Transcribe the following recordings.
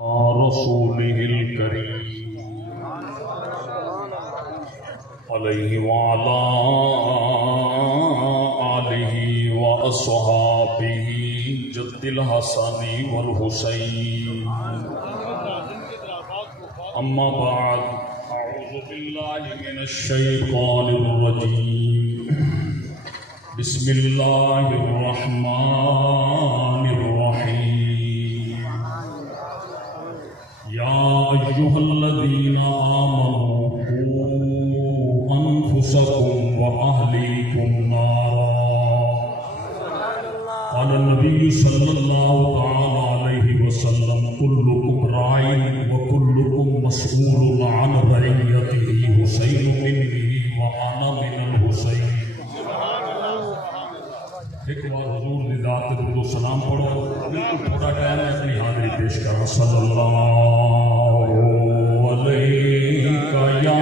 رسوله الكريم عليه وعلى آله وأصحابه جد الحسن والحسين أما بعد أعوذ بالله من الشيطان الرجيم بسم الله الرحمن الرحيم يا أيها الذين آمنوا قوا أنفسكم وأهليكم نارا قال النبي صلى الله تعالى عليه وسلم كلكم راع وكلكم مسؤول عن رعيته حسين مني وأنا من الحسين ایک بار حضور دی ذات تے درود و سلام پڑھو بالکل تھوڑا ٹائم ہے اپنی حاضری پیش کرو صلی اللہ علیہ یا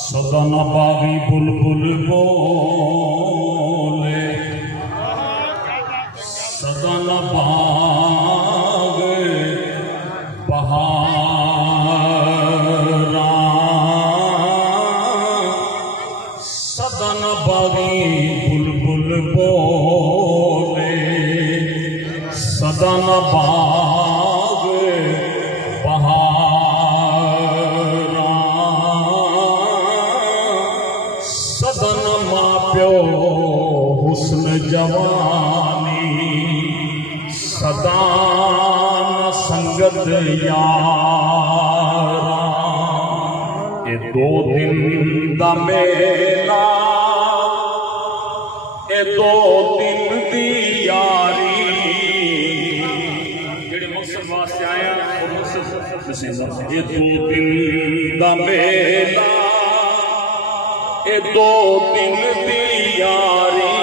صدا نہ باغی بلبل بولے صدا نہ باغ بہار صدا نہ باغ بہاراں صدا نہ ماں پیو حسن جوانی صدا نہ سنگت یاراں اے دو دن دا میلا اے دو دن دی یاری یہ دو دن دا میلا اے دو دن دی یاری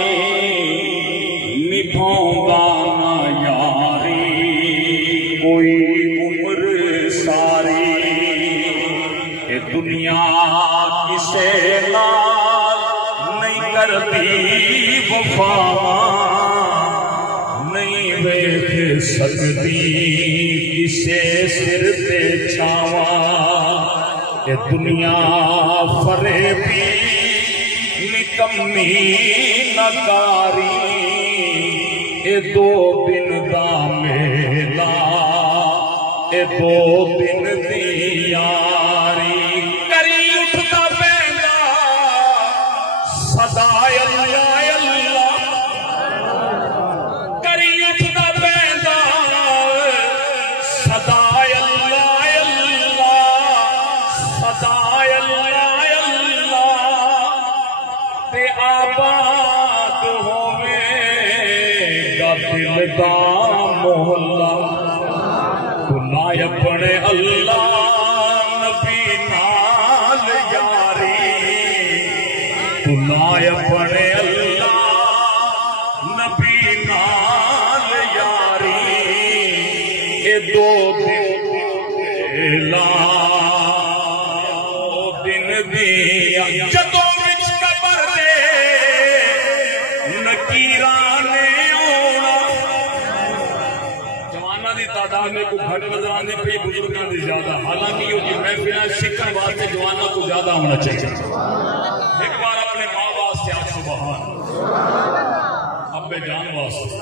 نبھاؤں گا نہ یاری کوئی عمر ساری اے دنیا کسے نال نہیں کرتی وفا نہیں ویکھ سکتی کسے سر تے چھاواں اے دنیا فریبی نکمی نکاری اے دو دن دا میلا اے دو دن دی یاری کری اٹھتا پہلا صدا اللہ دل دا محلہ بلائے اپنے اللہ نبی نال یاری بلائے اپنے اللہ نبی نال یاری اے دو دن دیا جدوں وچ قبر دے نکیران تعداد میں کوئی گھٹ نظر آنے پہ بزرگاں دی زیادہ حالانکہ یہ جی محفلیں سکھن واسطے جوانوں کو زیادہ ہونا چاہیے ایک بار اپنے ماں واسطے آج سبحان ابے جان واسطے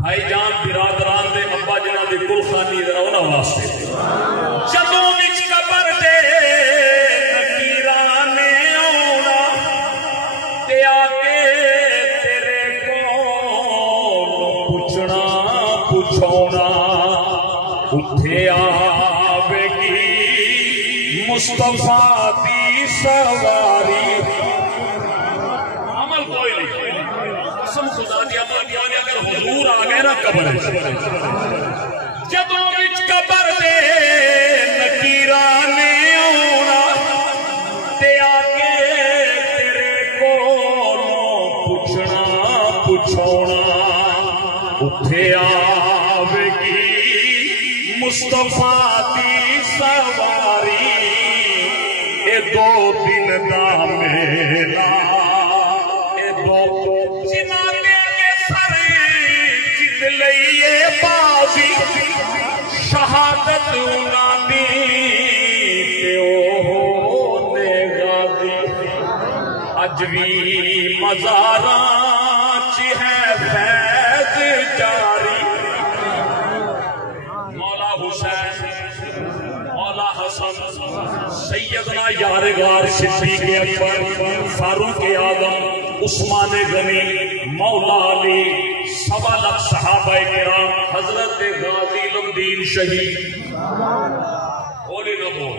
بھائی جان برادران دے ابا جنہاں دی گلخانی دے انہاں واسطے جدوں وچ قبر دے نکیراں نے آونا تے آ کے تیرے کول پوچھنا پوچھونا اٹھے آوے گی مصطفیٰ دی سواری عمل کوئی نہیں قسم خدا دی عمل کیا نہیں اگر حضور آگئے نا قبر ہے جدوں وچ قبر دے نکیرانے آونا تے آکے تیرے کولوں پوچھنا پوچھونا اٹھے آوے گی مصطفیٰ دی سواری اے دو دن دا میلا اے دو جنہ لئیے بازی شہادت انادی تے او نے غازی اج بھی مزاراں چ ہے فیض جاری مولا حسین مولا حسن سیدنا یارغار صدیق اکبر فاروق اعظم عثمان غنی مولا علی 1.25 لاکھ صحابہ کرام حضرت غازی الدین شہید بولی نہ بول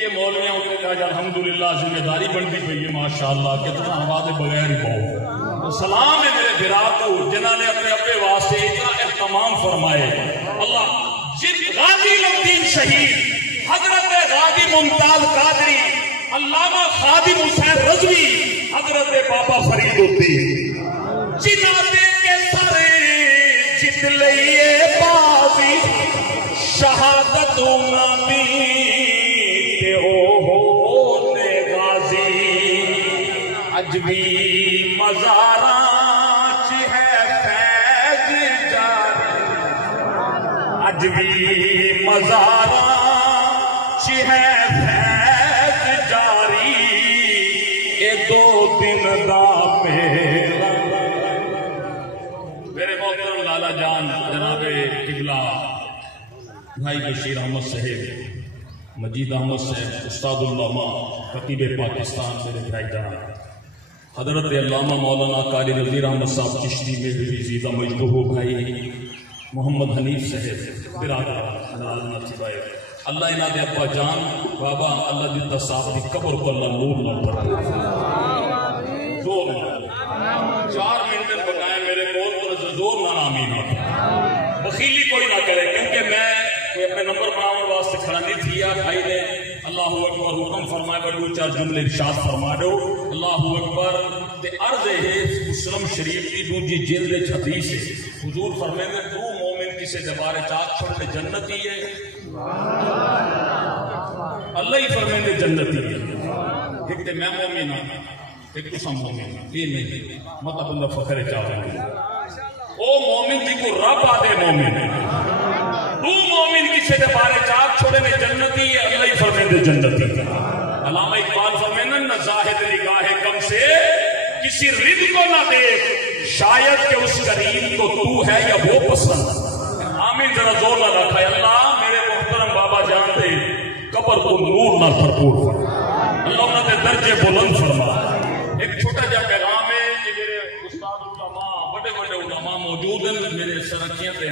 یہ مولویاں ہوتے کہا جا الحمدللہ ذمہ داری بنتی پئی ہے ماشاءاللہ کتنا آواز بغیر ہی بہو سلام ہے میرے بھرا کو جنہوں نے اپنے اپنے واسطے اتنا اہتمام فرمائے اللہ جن غازی الدین شہید حضرت غازی ممتاز قادری علامہ خادم حسین رضوی حضرت بابا فرید الدین جنہوں نے کے سر جت لئیے بازی شہادت انہوں اج بھی مزاراں چ ہے فیض جاری اج بھی مزاراں چ ہے فیض جاری اے 2 دن دا میلہ میرے محترم لالا جان جناب قبلہ بھائی بشیر احمد صاحب مجید احمد صاحب استاد العلماء خطیب پاکستان میرے بھائی جان حضرت علامہ مولانا قاری نذیر احمد صاحب چشتی میں بھی زیدہ مجدہ بھائی محمد حنیف صاحب برادر اللہ انہاں دے ابا جان بابا اللہ دیتا صاحب دی قبر کو اللہ نور نہ پڑھا زور نہ 4 منٹ بتائیں میرے بول تو زور نہ آمین بخیلی کوئی نہ کرے کیونکہ میں اپنے نمبر بناؤں واسطے کھڑا نہیں تھیا بھائی نے اللہ اکبر حکم فرمائے بڑھو 4 جملے ارشاد فرما دو اللہ اکبر تے عرض ہے مسلم شریف کی 2 جلد حدیث ہے حضور فرمائے میں 2 مومن کسے دوبارے چاک چھوڑنے جنتی ہے اللہ ہی فرمائے میں جنتی ہے ایک تے میں مومن ہوں ایک تو سم مومن یہ نہیں مطلب اللہ فخر چاہتے ہیں او مومن جی کو رب آدھے مومن تو مومن کسی دے بارے چاک چھوڑے میں جنتی ہے اللہ ہی فرمائے دے جنتی ہے علامہ اقبال فرمائے نہ زاہد نگاہ کم سے کسی رد کو نہ دیکھ شاید کہ اس کریم کو تو ہے یا وہ پسند آمین ذرا زور نہ رکھا ہے اللہ میرے محترم بابا جانتے قبر کو نور نہ بھرپور فرما اللہ انہوں نے درجے بلند فرما ایک چھوٹا جا پیغام ہے کہ میرے استاد علماء بڑے بڑے علماء موجود ہیں میرے سرکیاں پہ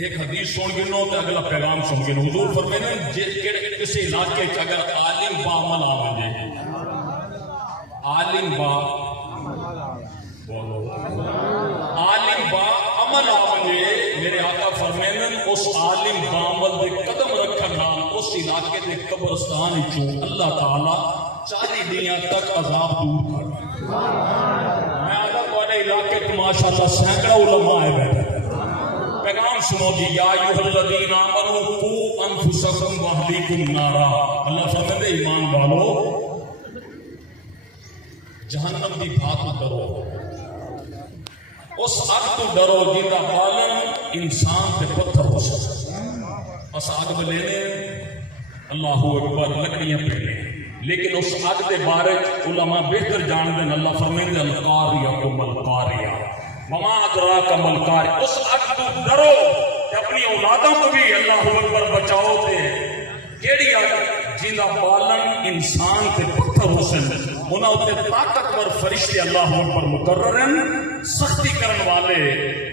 ایک حدیث سن گنو تو اگلا پیغام سن گنو حضور فرمائے کسی علاقے کے اگر عالم با عمل آوے عالم با بولو عالم با عمل آوے میرے آقا فرمائے اس عالم با عمل دے قدم رکھنا اس علاقے دے قبرستان چوں اللہ تعالی 40 دیاں تک عذاب دور کر میں آگا کونے علاقے تماشا تھا سینکڑا علماء ہے بیٹھے پیغام سنو گی یا ایوہ الذین آمنوا قوا انفسکم واہلیکم نارا اللہ فرمائے ایمان والو جہنم دی بات نہ کرو اس آگ تو ڈرو جیتا بالن انسان تے پتھر ہو سکتا اس آگ میں لینے اللہ اکبر لکڑیاں پہلے لیکن اس آگ دے بارے علماء بہتر جان دیں اللہ فرمائے القاریہ کم القاریہ وما ادراک ملکار اس آگ تو ڈرو کہ اپنی اولادوں کو بھی اللہ اکبر بچاؤ دے کیڑی آگ جیندہ بالن انسان تے پتھر ہو سکتا انہاں اتے طاقتور فرشتے اللہ اکبر مقرر ہیں سختی کرن والے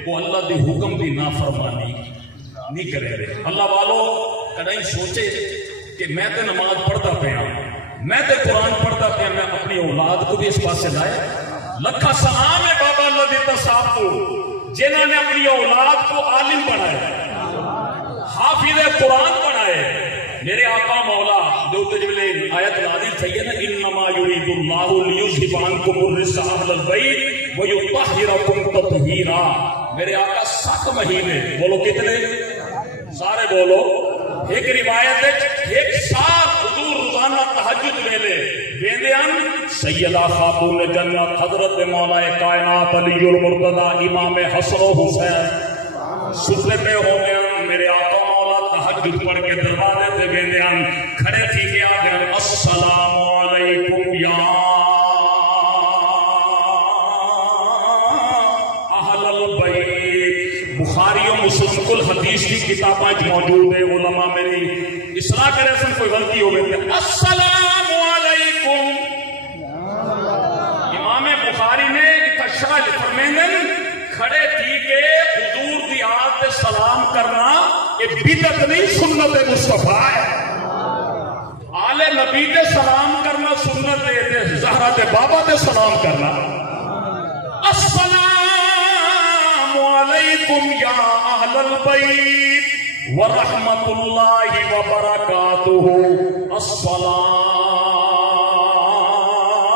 وہ اللہ دی حکم دی نافرمانی نہیں کرے رہے اللہ والو کدیں سوچے کہ میں تے نماز پڑھتا پیا میں تے قرآن پڑھتا پیا میں اپنی اولاد کو بھی اس پاس سے لائے لکھا سلام ہے بابا اللہ دیتا صاحب کو جنہوں نے اپنی اولاد کو عالم بنائے حافظ قرآن بنائے میرے آقا مولا جو تجھلے آیت نازل تھی ہے نا انما یرید اللہ لیذھب عنکم الرجس اہل البیت ویطہرکم تطہیرا میرے آقا 7 مہینے بولو کتنے سارے بولو ایک روایت ہے 1 سال حضور روزانہ روزانہ تہجد ویلے ویندے ہن سیدہ خاتون جنت حضرت مولا کائنات علی المرتضی امام حسن و حسین ستے پہ ہو گیا میرے آقا مولا تہجد پڑھ کے دروازے تے ویندے ہن کھڑے تھی کے آگے السلام علیکم یا اہل البیت بخاری و مسلم کل حدیث کی کتابیں موجود ہے علماء میری اصلاح کرے سن کوئی غلطی ہو گئی السلام علیکم امام بخاری نے تشریح فرمائیں کھڑے تھی کہ حضور دی آت پہ سلام کرنا یہ بدعت نہیں سنت مصطفیٰ ہے آل نبی دے سلام کرنا سنت ہے زہرا دے بابا دے سلام کرنا السلام علیکم یا اہل البیت ورحمت اللہ وبرکاتہ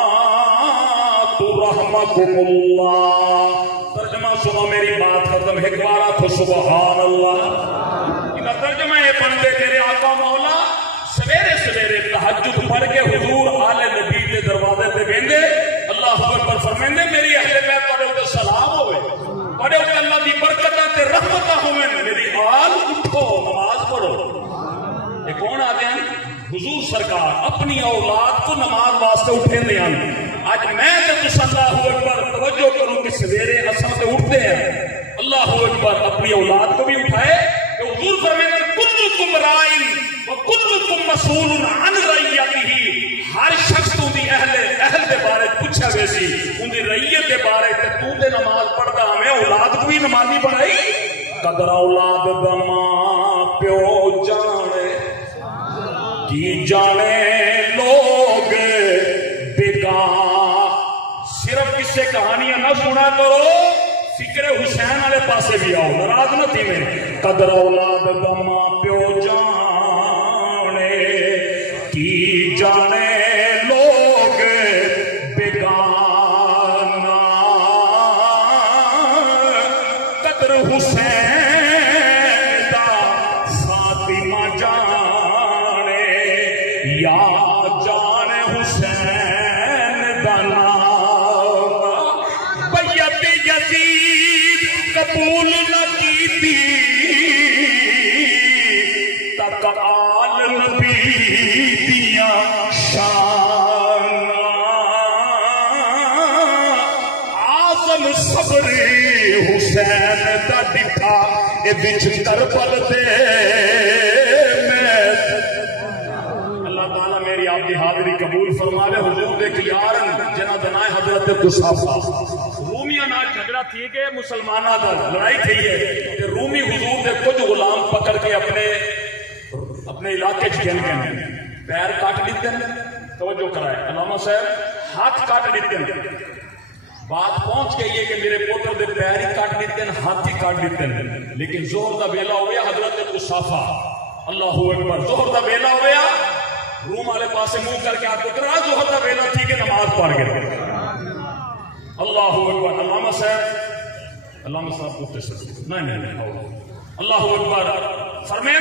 الصلاۃ رحمکم اللہ ترجمہ سنو میری بات ختم ایک بار تو سبحان اللہ ان ترجمہ یہ پڑھتے تیرے آقا مولا سویرے سویرے تہجد پڑھ کے حضور آل نبی کے دروازے تے ویندے اللہ اکبر فرمائندے میری اہل بیت پڑھے تے سلام ہوئے پڑھے تے اللہ دی برکتاں تے رحمتاں ہوئے میری آل اٹھو نماز پڑھو یہ کون آتے ہیں حضور سرکار اپنی اولاد کو نماز واسطے اٹھے دے ہیں آج میں تے تس اللہ اکبر توجہ کروں کہ سویرے اساں تے اٹھتے ہیں اللہ اکبر اپنی اولاد کو بھی اٹھائے کہ حضور فرمائے کلکم رائن وکلکم مسئول عن رعیتہ ہر شخص تو دی اہل دے بارے پوچھا ویسی ان دی رعیت دے بارے تے تو دے نماز پڑھدا ہمیں اولاد کو بھی نمازی بنائی قدر اولاد دا ماں پیو جانے کی جانے لوگ بیکار صرف کس سے کہانیاں نہ سنا کرو فکر حسین والے پاسے بھی آؤ ناراض نہ تھی میں قدر اولاد دا ماں پیو جانے کی جانے لوگ بیگانہ قدر حسین دا فاطمہ جانے یا جان حسین دا نام بیعت یزید قبول نہ کیتی تک آل نبی دیا شان آزم صبر حسین دا دکھا اے بچ کربل دے اللہ تعالیٰ میری آپ کی حاضری قبول فرما لے حضور دے کیارن جنہ دنائے حضرت قصافہ رومیاں نہ جھگڑا تھی کہ مسلمانہ دا لڑائی تھی ہے کہ رومی حضور دے کچھ غلام پکڑ کے اپنے علاقے چکن کے پیر کاٹ لیتے ہیں توجہ کرائے علامہ صاحب ہاتھ کاٹ لیتے ہیں بات پہنچ گئی ہے کہ میرے پوتر دے پیر ہی کاٹ لیتے ہیں ہاتھ ہی کاٹ لیتے ہیں لیکن زہر دا بیلا ہویا حضرت قصافہ اللہ اکبر زہر دا بیلا ہویا روم والے پاسے منہ کر کے آپ کو کرا زہر دا بیلا تھی کہ نماز پڑھ گئے اللہ اکبر علامہ صاحب پوچھتے سکتے نہیں اللہ اکبر فرمائیں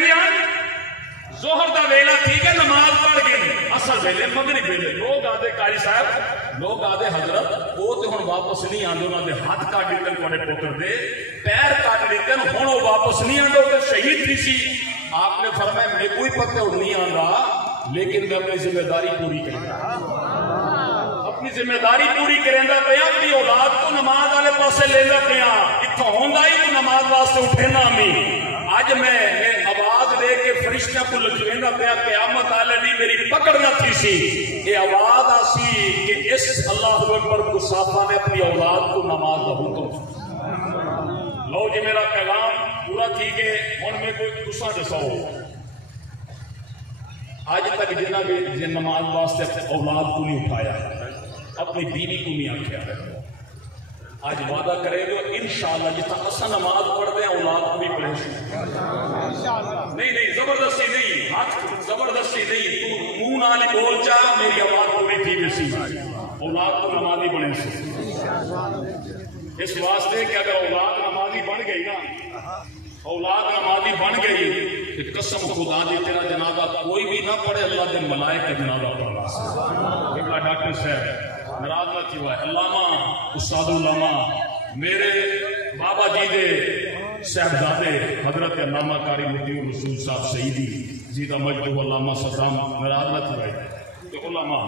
زہر دا ویلا تھی کہ نماز پڑھ گئے اصل ویلے مغرب ویلے لوگ آدھے قاری صاحب لوگ آدھے حضرت وہ تو ہن واپس نہیں آندے انہاں دے ہاتھ کاٹ دیتے تھوڑے پتر دے پیر کاٹ دیتے ہن وہ واپس نہیں آندے کہ شہید تھی سی آپ نے فرمایا میں کوئی پتہ نہیں آندا لیکن میں اپنی ذمہ داری پوری کروں اپنی ذمہ داری پوری کریندا پیا اپنی اولاد کو نماز والے پاسے لیندا پیا اتھوں ہوندا ہی نماز واسطے اٹھے نہ امی آج میں آواز دے کے فرشتہ کو لکھویندا پیا قیامت والے دی میری پکڑ نہ تھی سی یہ آواز آسی کہ اس اللہ اکبر قصافہ نے اپنی اولاد کو نماز دا حکم لو جی میرا پیغام پورا تھی کہ ان میں کوئی غصہ دساؤ آج تک جنہ بھی نماز واسطے اولاد کو نہیں اٹھایا اپنی بیوی کو نہیں آکھیا آج وعدہ کرے گا انشاءاللہ جتا اسا نماز پڑھتے ہیں اولاد کو بھی پڑھے نہیں زبردستی نہیں ہاتھ زبردستی نہیں تو منہ نالی بول چا میری آواز پوری تھی ویسی اولاد کو نمازی بنے سے اس واسطے کہ اگر اولاد نمازی بن گئی نا اولاد نمازی بن گئی کہ قسم خدا دی تیرا جنازہ کوئی بھی نہ پڑھے اللہ کے ملائکہ جنازہ پڑھنا سے ڈاکٹر صاحب ناراض نہ تھی ہوا علامہ استاد علامہ میرے بابا جی دے صاحبزادے حضرت علامہ قاری مفتی الرسول صاحب سعیدی زیدہ مجدہ علامہ صدام ناراض نہ تھی بھائی تو علامہ